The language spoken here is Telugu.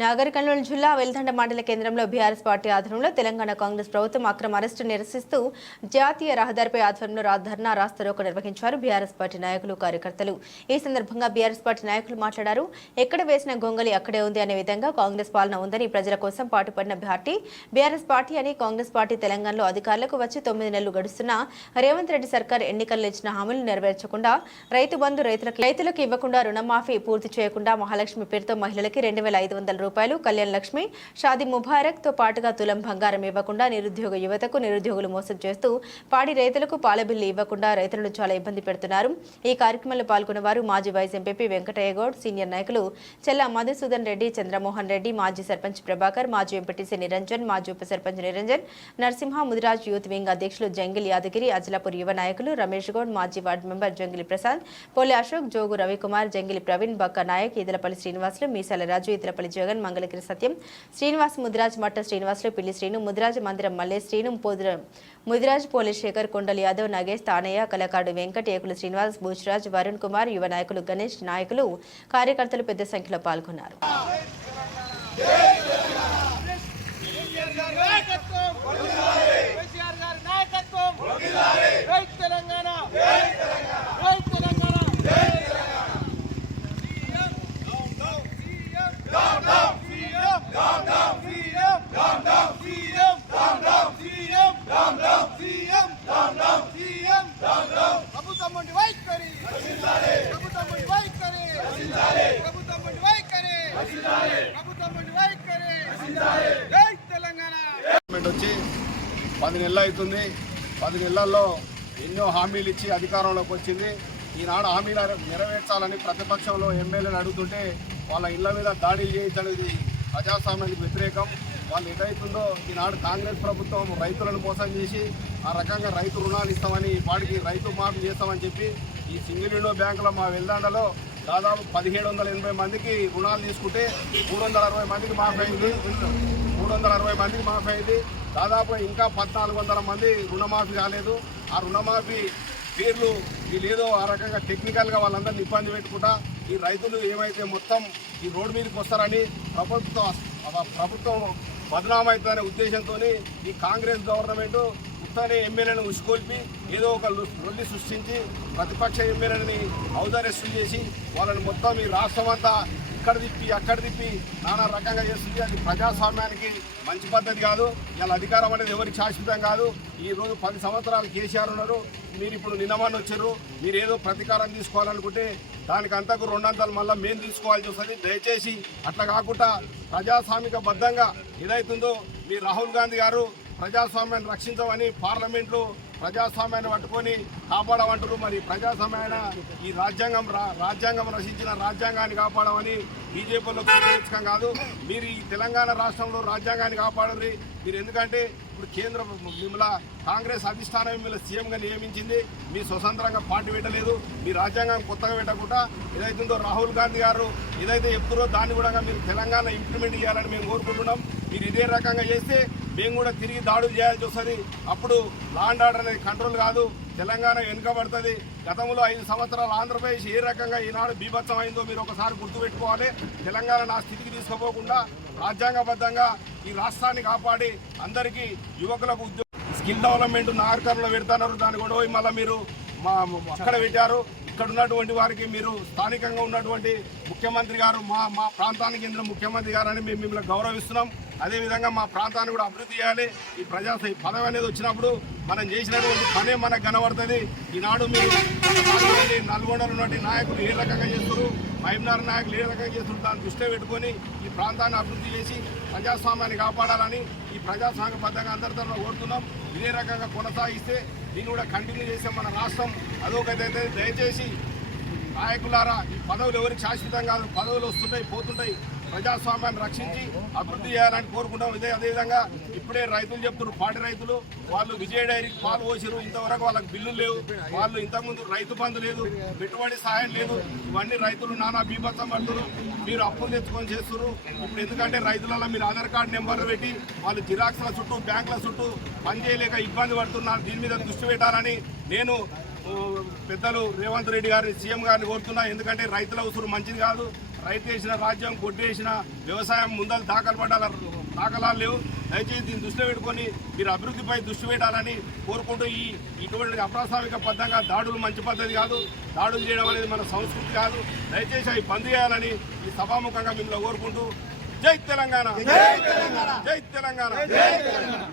నాగర్ కర్నూలు జిల్లా వెల్దండ మండల కేంద్రంలో బీఆర్ఎస్ పార్టీ ఆధ్వర్యంలో తెలంగాణ కాంగ్రెస్ ప్రభుత్వం అక్రమ అరెస్టు నిరసిస్తూ జాతీయ రహదారిపై ఆధ్వర్యంలో ధర్నా రాస్తారోకో నిర్వహించారు బీఆర్ఎస్ పార్టీ నాయకులు కార్యకర్తలు. ఈ సందర్భంగా బీఆర్ఎస్ పార్టీ నాయకులు మాట్లాడారు. ఎక్కడ వేసిన గొంగలి అక్కడే ఉంది అనే విధంగా కాంగ్రెస్ పాలన ఉందని, ప్రజల కోసం పాటుపడిన పార్టీ బీఆర్ఎస్ పార్టీ అని, కాంగ్రెస్ పార్టీ తెలంగాణలో అధికారులకు వచ్చి 9 నెలలు గడుస్తున్నా రేవంత్ రెడ్డి సర్కార్ ఎన్నికల్లో ఇచ్చిన హామీలు నెరవేర్చకుండా, రైతు బంధు రైతులకు ఇవ్వకుండా, రుణమాఫీ పూర్తి చేయకుండా, మహాలక్ష్మి పేరుతో మహిళలకి 2,500 రూపాయలు, కళ్యాణ్ లక్ష్మి, షాదీ ముబారక్ తో పాటుగా తులం బంగారం ఇవ్వకుండా, నిరుద్యోగ యువతకు నిరుద్యోగులు మోసం చేస్తూ, పాడి రైతులకు పాల బిల్లు ఇవ్వకుండా రైతులను చాలా ఇబ్బంది పెడుతున్నారు. ఈ కార్యక్రమంలో పాల్గొన్న వారు మాజీ vice MP Venkataiah Goud, senior నాయకులు చెల్ల మధుసూదన్ రెడ్డి, చంద్రమోహన్ రెడ్డి, మాజీ సర్పంచ్ ప్రభాకర్, మాజీ ఎంపీటీసీ నిరంజన్, మాజీ ఉప సర్పంచ్ నిరంజన్, నరసింహ, ముదిరాజ్ యూత్ వింగ్ అధ్యక్షులు జంగిల్ యాదగిరి, అజలాపూర్ యువ నాయకులు రమేష్ గౌడ్, మాజీ వార్డు మెంబర్ జంగిలి ప్రసాద్, పోలి అశోక్, జోగు రవికుమార్, జంగిలి ప్రవీణ్, బక్క నాయక్, ఈదలపల్లి శ్రీనివాసులు, మీసాల రాజు, ఈదలపల్లి జగన్, మంగళగిరి సత్యం, శ్రీనివాస్, ముదిరాజ్ మట్ట శ్రీనివాసులు, పిల్లి శ్రీను, ముదిరాజ్ మందిరం మల్లె శ్రీను, ముదిరాజ్, పోలి శేఖర్, కొండలి యాదవ్, నాగేష్, తానయ్య, కళాకారుడు వెంకట్, ఏకులు శ్రీనివాస్, భూజ్రాజ్, వరుణ్ కుమార్, యువ నాయకులు గణేష్, నాయకులు, కార్యకర్తలు పెద్ద సంఖ్యలో పాల్గొన్నారు. వచ్చి 10 నెలలు అవుతుంది. 10 నెలల్లో ఎన్నో హామీలు ఇచ్చి అధికారంలోకి వచ్చింది. ఈనాడు హామీలు నెరవేర్చాలని ప్రతిపక్షంలో ఎమ్మెల్యేలు అడుగుతుంటే వాళ్ళ ఇళ్ల మీద దాడులు చేయించడం ప్రజాస్వామ్యానికి వ్యతిరేకం. వాళ్ళు ఏదైతుందో ఈనాడు కాంగ్రెస్ ప్రభుత్వం రైతులను మోసం చేసి ఆ రకంగా రైతు రుణాలు ఇస్తామని, వాటికి రైతు మాఫీ చేస్తామని చెప్పి ఈ సింగిల్ విండో బ్యాంకులో మా వెల్దాండలో దాదాపు 1780 మందికి రుణాలు తీసుకుంటే 360 మందికి మాఫీ అయింది. 360 మందికి మాఫీ అయింది. దాదాపు ఇంకా 1400 మంది రుణమాఫీ కాలేదు. ఆ రుణమాఫీ పేర్లు వీళ్ళేదో ఆ రకంగా టెక్నికల్గా వాళ్ళందరినీ ఇబ్బంది పెట్టుకుంటా ఈ రైతులు ఏమైతే మొత్తం ఈ రోడ్డు మీదకి వస్తారని ప్రభుత్వం బదనామవుతుందనే ఉద్దేశంతో ఈ కాంగ్రెస్ గవర్నమెంట్ ఉత్తనే ఎమ్మెల్యేలను ఉసుకొల్పి ఏదో ఒక లొల్లి సృష్టించి ప్రతిపక్ష ఎమ్మెల్యేలని హౌస్ అరెస్టులు చేసి వాళ్ళని మొత్తం ఈ రాష్ట్రం అంతా ఇక్కడ తిప్పి అక్కడ తిప్పి నానా రకంగా చేస్తుంది. అది ప్రజాస్వామ్యానికి మంచి పద్ధతి కాదు. ఇలా అధికారం అనేది ఎవరికి శాశ్వతం కాదు. ఈరోజు 10 సంవత్సరాలు కేసీఆర్ ఉన్నారు. మీరు ఇప్పుడు నిన్నమని వచ్చారు. మీరు ఏదో ప్రతీకారం తీసుకోవాలనుకుంటే దానికి అంతకు 2 అంతలు మళ్ళీ మేము తీసుకోవాల్సి వస్తుంది. దయచేసి అట్లా కాకుండా ప్రజాస్వామిక బద్ధంగా ఏదైతుందో మీ రాహుల్ గాంధీ గారు ప్రజాస్వామ్యాన్ని రక్షించమని పార్లమెంట్లో ప్రజాస్వామ్యాన్ని పట్టుకొని కాపాడమంటారు. మరి ప్రజాస్వామ్యాన్ని ఈ రాజ్యాంగం రచించిన రాజ్యాంగాన్ని కాపాడమని బీజేపీలో ఉపయోగించడం కాదు. మీరు ఈ తెలంగాణ రాష్ట్రంలో రాజ్యాంగాన్ని కాపాడరు. మీరు ఎందుకంటే ఇప్పుడు కేంద్ర మిమ్మల్ని కాంగ్రెస్ అధిష్టానం మిమ్మల్ని సీఎంగా నియమించింది. మీ స్వతంత్రంగా పార్టీ పెట్టలేదు. మీ రాజ్యాంగం కొత్తగా పెట్టకుండా ఏదైతుందో రాహుల్ గాంధీ గారు ఏదైతే చెప్తారో దాన్ని కూడా మీరు తెలంగాణ ఇంప్లిమెంట్ చేయాలని మేము కోరుకుంటున్నాం. మీరు ఇదే రకంగా చేస్తే మేము కూడా తిరిగి దాడులు చేయాల్సి వస్తుంది. అప్పుడు లా అండ్ ఆర్డర్ అనేది కంట్రోల్ కాదు. తెలంగాణ వెనుకబడుతుంది. గతంలో 5 సంవత్సరాలు ఆంధ్రప్రదేశ్ ఏ రకంగా ఈనాడు బీభత్సం అయిందో మీరు ఒకసారి గుర్తుపెట్టుకోవాలి. తెలంగాణ నా స్థితికి తీసుకుపోకుండా రాజ్యాంగబద్ధంగా ఈ రాష్ట్రాన్ని కాపాడి అందరికీ యువకులకు స్కిల్ డెవలప్మెంట్ నాగరికర్లో పెడతారు. దాన్ని కూడా మళ్ళీ మీరు అక్కడ పెట్టారు. ఇక్కడ ఉన్నటువంటి వారికి మీరు స్థానికంగా ఉన్నటువంటి ముఖ్యమంత్రి గారు మా ప్రాంతానికి చెందిన ముఖ్యమంత్రి గారు అని మేము మిమ్మల్ని గౌరవిస్తున్నాం. అదేవిధంగా మా ప్రాంతాన్ని కూడా అభివృద్ధి చేయాలి. ఈ పదవి అనేది వచ్చినప్పుడు మనం చేసినటువంటి పనే మనకు కనబడుతుంది. ఈనాడు మీరు నల్గొండలో ఉన్నటువంటి నాయకులు ఏ రకంగా చేస్తారు, మహబూబ్నగర్ నాయకులు ఏ రకంగా చేస్తున్నారు, దాన్ని దృష్టిలో పెట్టుకొని ఈ ప్రాంతాన్ని అభివృద్ధి చేసి ప్రజాస్వామ్యాన్ని కాపాడాలని ఈ ప్రజాస్వామ్యబద్ధంగా అందరి తరఫున కోరుతున్నాం. ఇదే రకంగా కొనసాగిస్తే దీన్ని కూడా కంటిన్యూ చేసే మన రాష్ట్రం అదొకటైతే. దయచేసి నాయకులారా, ఈ పదవులు ఎవరికి శాశ్వతం కాదు. పదవులు వస్తుంటాయి పోతుంటాయి. ప్రజాస్వామ్యాన్ని రక్షించి అభివృద్ధి చేయాలని కోరుకుంటాం. అదేవిధంగా ఇప్పుడే రైతులు చెప్తున్నారు, పాడి రైతులు వాళ్ళు విజయ డైరీకి పాలు పోసిరు. ఇంతవరకు వాళ్ళకి బిల్లులు లేవు. వాళ్ళు ఇంతకుముందు రైతు బంధు లేదు, పెట్టుబడి సాయం లేదు. ఇవన్నీ రైతులు నానా బీభత్సం పడుతున్నారు. మీరు అప్పులు తెచ్చుకొని చేస్తున్నారు. ఇప్పుడు ఎందుకంటే రైతులలో మీరు ఆధార్ కార్డు నెంబర్లు పెట్టి వాళ్ళు జిరాక్స్ల చుట్టూ బ్యాంకుల చుట్టూ పనిచేయలేక ఇబ్బంది పడుతున్నారు. దీని మీద దృష్టి పెట్టాలని నేను పెద్దలు రేవంత్ రెడ్డి గారిని, సీఎం గారిని కోరుతున్నా. ఎందుకంటే రైతుల ఉసురు మంచిది కాదు. రైతు చేసిన రాజ్యం కొట్టేసిన వ్యవసాయం ముందలు దాఖలాలు లేవు. దయచేసి దీన్ని దృష్టిలో పెట్టుకొని మీరు అభివృద్ధిపై దృష్టి పెట్టాలని కోరుకుంటూ ఇటువంటి అప్రాస్వామిక బద్ధంగా దాడులు మంచి పద్ధతి కాదు. దాడులు చేయడం అనేది మన సంస్కృతి కాదు. దయచేసి అవి బంద్ చేయాలని ఈ సభాముఖంగా మిమ్మల్ని కోరుకుంటూ జై తెలంగాణ, జై తెలంగాణ, జై తెలంగాణ.